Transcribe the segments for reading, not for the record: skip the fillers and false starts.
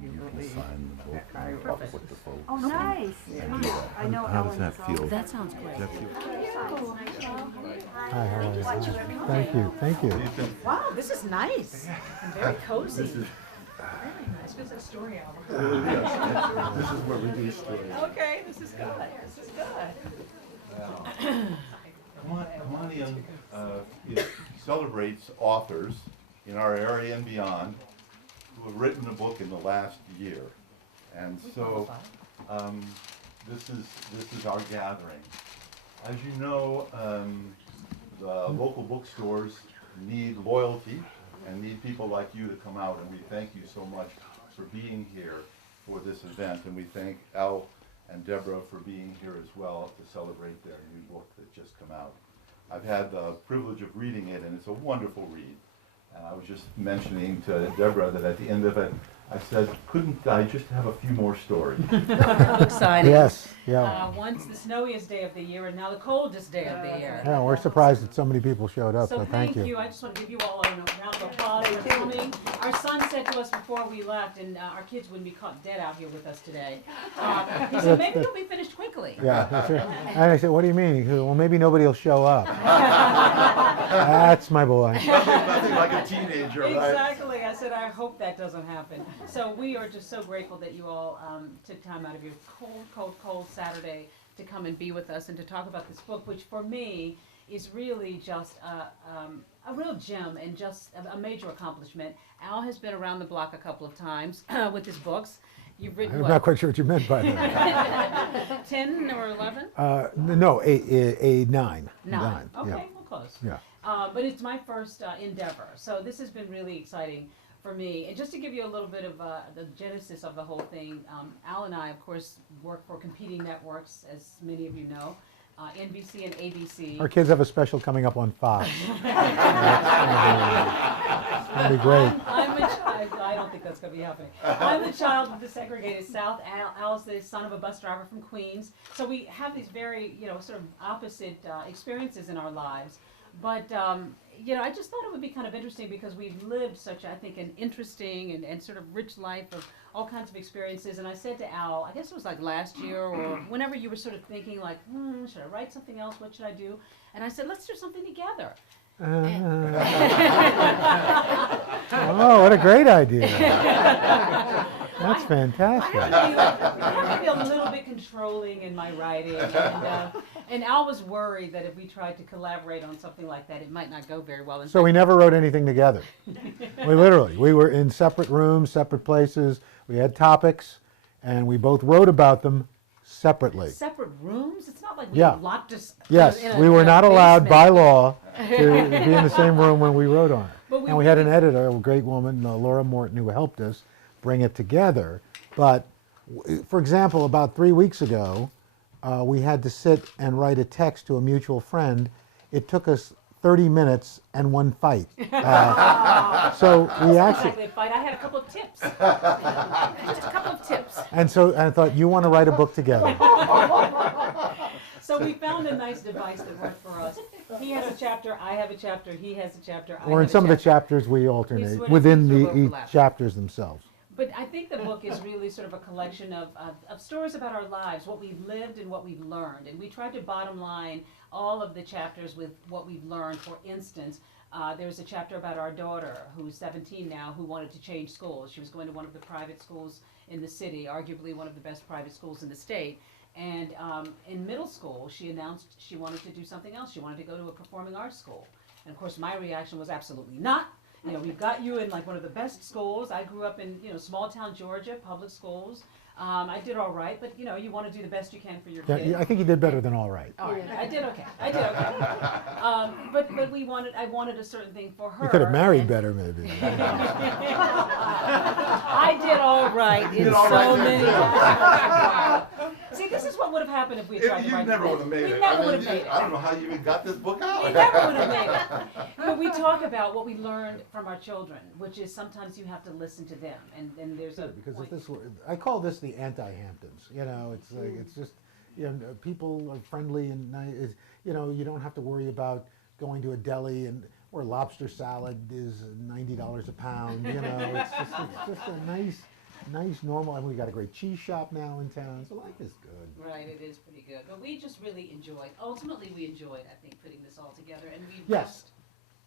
You can regularly. sign the book I- and talk with the folks. Oh, nice. I know How does Ellen that is feel? always- That sounds great. Does that feel? Hi, how are you? Thank you, thank you. Wow, this is nice and very cozy. Very nice. It's a story album. This is what we do stories. Okay, this is good. This is good. Kamanian it celebrates authors in our area and beyond who have written a book in the last year. And so this is our gathering. As you know, the local bookstores need loyalty and need people like you to come out, and we thank you so much for being here for this event, and we thank Al and Deborah for being here as well to celebrate their new book that just come out. I've had the privilege of reading it, and it's a wonderful read. And I was just mentioning to Deborah that at the end of it, I said, couldn't I just have a few more stories? Exciting. Yes, yeah. Once the snowiest day of the year and now the coldest day of the year. Yeah, we're surprised that so many people showed up, So so thank you. I just want to give you all a round of applause for coming. Our son said to us before we left, and our kids wouldn't be caught dead out here with us today. He said, maybe you'll be finished quickly. Yeah, that's right. And I said, what do you mean? He said, well, maybe nobody will show up. That's my boy. Nothing like a teenager, right? Exactly. I said, I hope that doesn't happen. So we are just so grateful that you all took time out of your cold Saturday to come and be with us and to talk about this book, which for me is really just a real gem and just a major accomplishment. Al has been around the block a couple of times with his books. You've written I'm what? not quite sure what you meant by that. 10 or 11? No, a nine. Nine. Okay, yeah. well, close. Yeah. But it's my first endeavor, so this has been really exciting for me. And just to give you a little bit of the genesis of the whole thing, Al and I, of course, work for competing networks, as many of you know, NBC and ABC. Our kids have a special coming up on Fox. That'll be great. I'm a child. I don't think that's going to be happening. I'm the child of the segregated South. Al's the son of a bus driver from Queens. So we have these very, sort of opposite experiences in our lives. But, I just thought it would be kind of interesting because we've lived such, I think, an interesting and sort of rich life of all kinds of experiences. And I said to Al, I guess it was like last year or whenever you were sort of thinking like, should I write something else? What should I do? And I said, let's do something together. Oh, what a great idea. That's fantastic. I have to be a little bit controlling in my writing, and Al was worried that if we tried to collaborate on something like that, it might not go very well. So we never wrote anything together. We were in separate rooms, separate places. We had topics, and we both wrote about them separately. Separate rooms? It's not like we Yeah. locked us. Yes, in a- we in were a not allowed by basement. law to be in the same room when we wrote on it. But we And we had an editor, a great woman, Laura Morton, who helped us bring it together. But, for example, about 3 weeks ago, we had to sit and write a text to a mutual friend. It took us 30 minutes and one fight. So we Not actually, exactly a fight. I had a couple of tips. Just a couple of tips. and so I thought, you want to write a book together. So we found a nice device that worked for us. He has a chapter, I have a chapter, he has a chapter, I Or have in a some of the chapter. chapters, we alternate sort of within sort the of each overlap. chapters themselves. But I think the book is really sort of a collection of stories about our lives, what we've lived and what we've learned. And we tried to bottom line all of the chapters with what we've learned. For instance, there's a chapter about our daughter, who's 17 now, who wanted to change schools. She was going to one of the private schools in the city, arguably one of the best private schools in the state. And in middle school, she announced she wanted to do something else. She wanted to go to a performing arts school. And of course, my reaction was absolutely not. We've got you in like one of the best schools. I grew up in, small town Georgia, public schools. I did all right, but you want to do the best you can for your kid. Yeah, I think you did better than all right. All right, I did okay. But I wanted a certain thing for her. You could have married and- better, maybe. I did all right in did all so right. many. See, this is what would have happened if we had tried to You write never the would book. have made We it. never I would mean, have made I don't it. know how you even got this book out. We never would have made it. But we talk about what we learned from our children, which is sometimes you have to listen to them, and there's a Because point. if this were, I call this the anti-Hamptons. It's like it's just, people are friendly and nice. You don't have to worry about going to a deli and where lobster salad is $90 a pound. It's just a nice nice, normal, and we got a great cheese shop now in town, so life is good. Right, it is pretty good, but we just really enjoyed, ultimately we enjoyed, I think, putting this all together, and we Yes. just,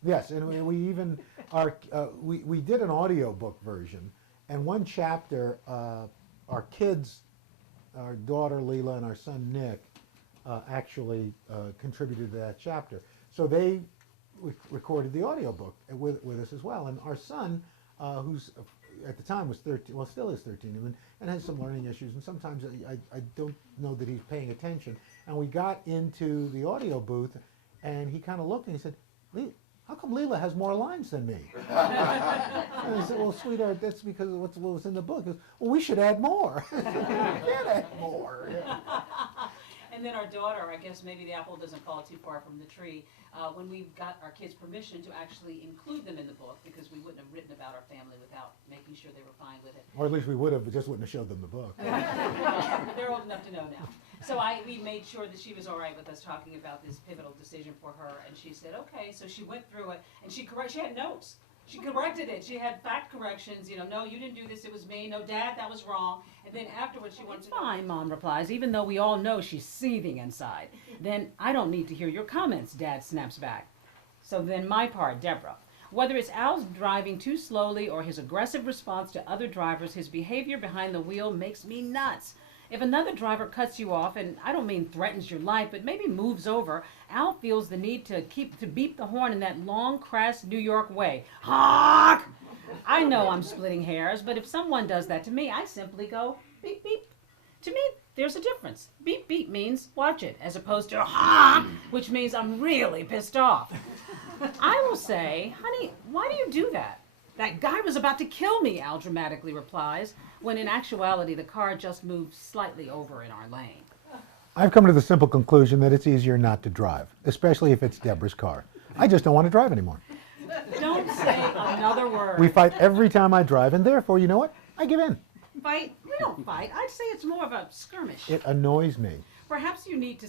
Yes, and we even, we did an audiobook version, and one chapter, our kids, our daughter Leela and our son Nick, actually contributed to that chapter. So they recorded the audiobook with us as well. And our son, who's at the time was 13, well still is 13, and has some learning issues, and sometimes I don't know that he's paying attention. And we got into the audio booth, and he kind of looked and he said, how come Leela has more lines than me? And I said, well, sweetheart, that's because of what was in the book. He goes, well, we should add more. I said, we can't add more. Yeah. and then our daughter, I guess maybe the apple doesn't fall too far from the tree, when we got our kids permission to actually include them in the book, because we wouldn't have written about our family without making sure they were fine with it. Or at least we would have, but just wouldn't have showed them the book. They're old enough to know now. So we made sure that she was all right with us talking about this pivotal decision for her, and she said, okay. So she went through it, and she had notes. She corrected it. She had fact corrections. No, you didn't do this. It was me. No, Dad, that was wrong. And then afterwards, she went to fine, Mom replies, even though we all know she's seething inside. Then I don't need to hear your comments, Dad snaps back. So then my part, Deborah. Whether it's Al's driving too slowly or his aggressive response to other drivers, his behavior behind the wheel makes me nuts. If another driver cuts you off, and I don't mean threatens your life, but maybe moves over, Al feels the need to beep the horn in that long, crass New York way. Honk! I know I'm splitting hairs, but if someone does that to me, I simply go beep, beep. To me, there's a difference. Beep, beep means watch it, as opposed to honk, which means I'm really pissed off. I will say, honey, why do you do that? That guy was about to kill me, Al dramatically replies, when in actuality the car just moved slightly over in our lane. I've come to the simple conclusion that it's easier not to drive, especially if it's Deborah's car. I just don't want to drive anymore. Don't say another word. We fight every time I drive, and therefore, you know what? I give in. Fight? We don't fight. I'd say it's more of a skirmish. It annoys me. Perhaps you need to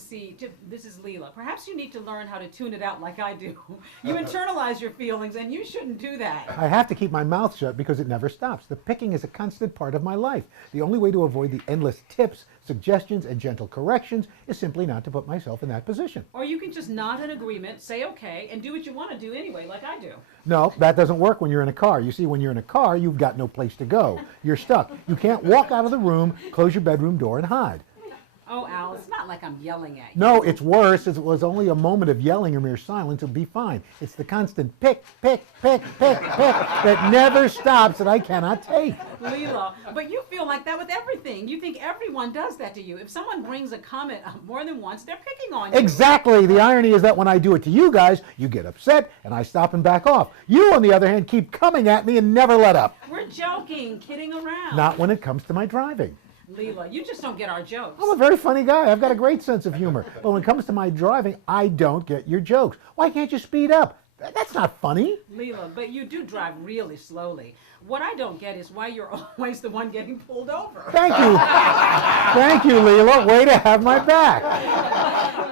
this is Leela, perhaps you need to learn how to tune it out like I do. You internalize your feelings, and you shouldn't do that. I have to keep my mouth shut because it never stops. The picking is a constant part of my life. The only way to avoid the endless tips, suggestions, and gentle corrections is simply not to put myself in that position. Or you can just nod in agreement, say okay, and do what you want to do anyway, like I do. No, that doesn't work when you're in a car. You see, when you're in a car, you've got no place to go. You're stuck. You can't walk out of the room, close your bedroom door, and hide. Oh, Al, it's not like I'm yelling at you. No, it's worse. It was only a moment of yelling or mere silence. It'll be fine. It's the constant pick, pick, pick, pick, pick that never stops that I cannot take. Leela, but you feel like that with everything. You think everyone does that to you. If someone brings a comment up more than once, they're picking on you. Exactly. The irony is that when I do it to you guys, you get upset and I stop and back off. You, on the other hand, keep coming at me and never let up. We're joking, kidding around. Not when it comes to my driving. Leela, you just don't get our jokes. I'm a very funny guy. I've got a great sense of humor. But when it comes to my driving, I don't get your jokes. Why can't you speed up? That's not funny. Leela, but you do drive really slowly. What I don't get is why you're always the one getting pulled over. Thank you. Thank you, Leela. Way to have my back.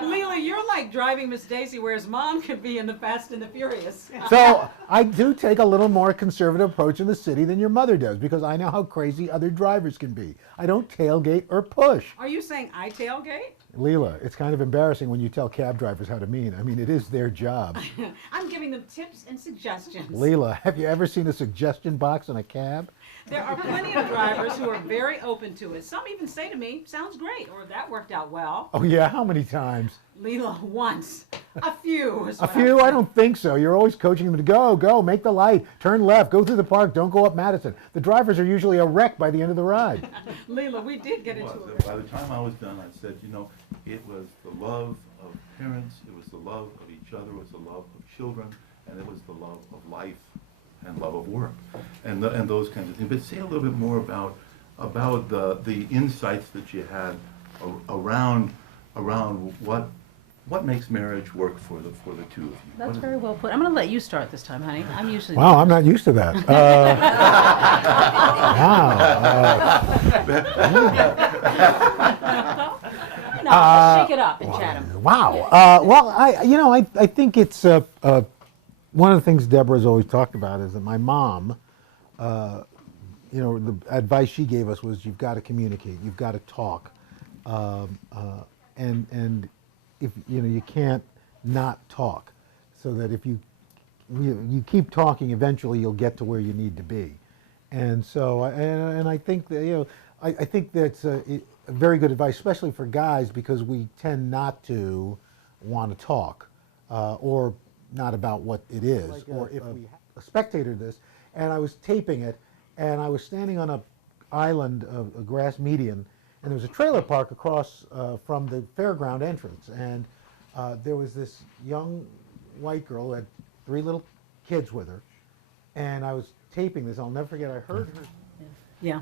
Leela, you're like driving Miss Daisy, whereas Mom could be in the Fast and the Furious. So I do take a little more conservative approach in the city than your mother does because I know how crazy other drivers can be. I don't tailgate or push. Are you saying I tailgate? Leela, it's kind of embarrassing when you tell cab drivers how to mean. I mean, it is their job. I'm giving them tips and suggestions. Leela, have you ever seen a suggestion box in a cab? There are plenty of drivers who are very open to it. Some even say to me, sounds great, or that worked out well. Oh yeah, how many times? Leela, once. A few. A few? I don't think so. You're always coaching them to go, make the light, turn left, go through the park, don't go up Madison. The drivers are usually a wreck by the end of the ride. Leela, we did get into it. By the time I was done, I said, it was the love of parents, it was the love of each other, it was the love of children, and it was the love of life and love of work, and those kinds of things. But say a little bit more about the insights that you had around what makes marriage work for the two of you. That's very well put. I'm going to let you start this time, honey. I'm usually... Wow, I'm not used to that. No, let's shake it up in Chatham. Wow. Well, I think it's one of the things Deborah's always talked about is that my mom, you know, the advice she gave us was you've got to communicate, you've got to talk, and if you know you can't not talk, so that if you keep talking, eventually you'll get to where you need to be. And so, and I think that, you know, I think that's a very good advice, especially for guys, because we tend not to want to talk, or not about what it is. Like or if we spectated this, and I was taping it, and I was standing on a island, a grass median, and there was a trailer park across from the fairground entrance, and there was this young white girl who had 3 little kids with her, and I was taping this. I'll never forget. I heard her. Yeah.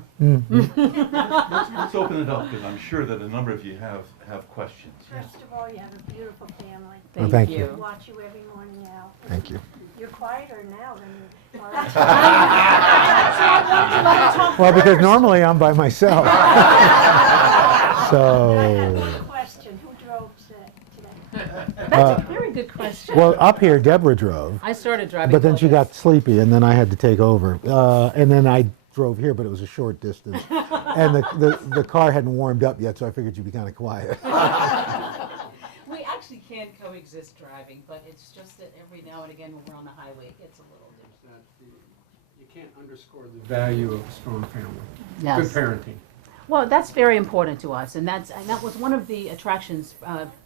Let's open it up, because I'm sure that a number of you have questions. First of all, you have a beautiful family. Oh, thank you. We watch you every morning now. Thank you. You're quieter now than you are. Well, because normally I'm by myself. I So, have one question. Who drove today? That's a very good question. well, up here Deborah drove, I started driving. but then she Columbus. got sleepy, and then I had to take over. And then I drove here, but it was a short distance, and the car hadn't warmed up yet, so I figured you'd be kind of quiet. We actually can coexist driving, but it's just that every now and again when we're on the highway, it gets a little different. You can't underscore the value of a strong family. Yes. Good parenting. Well, that's very important to us, and that was one of the attractions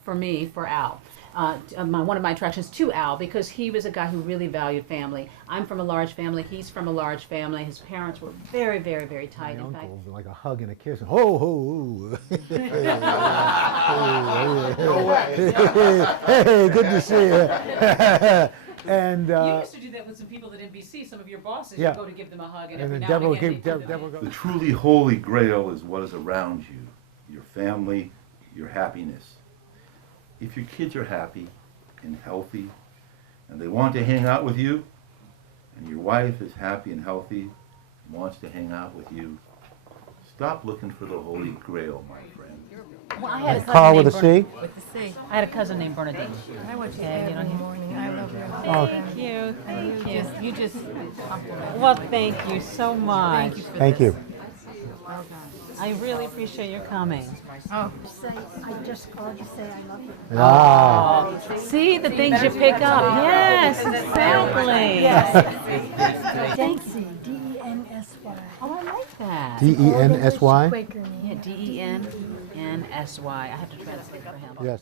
for me, for Al. One of my attractions to Al, because he was a guy who really valued family. I'm from a large family. He's from a large family. His parents were very, very, very tight. My In fact, uncles, like a hug and a kiss. Ho, ho, ho. Hey, good to see you. And you used to do that with some people at NBC. Some of your bosses, yeah. you go to give them a hug, and and every then now Deborah and again, gave they'd give Deborah them The goes, truly holy grail is what is around you, your family, your happiness. If your kids are happy and healthy, and they want to hang out with you, and your wife is happy and healthy, and wants to hang out with you, stop looking for the holy grail, my friend. Well, I had a Carl cousin with a named C? With the C. I had a cousin named Bernadette. I want you And, you know, every morning. I love you. Thank you. Thank you. You just compliment. Well, thank you so much. Thank you for Thank this. you. Well done. I really appreciate your coming. Oh, Say, I just called you, say I love you. Ah, See the things you pick up. Yes, exactly. Densy, D-E-N-S-Y. Oh, I like that. D-E-N-S-Y? Quaker name. Yeah, D-E-N-N-S-Y. I have to translate for him. Yes.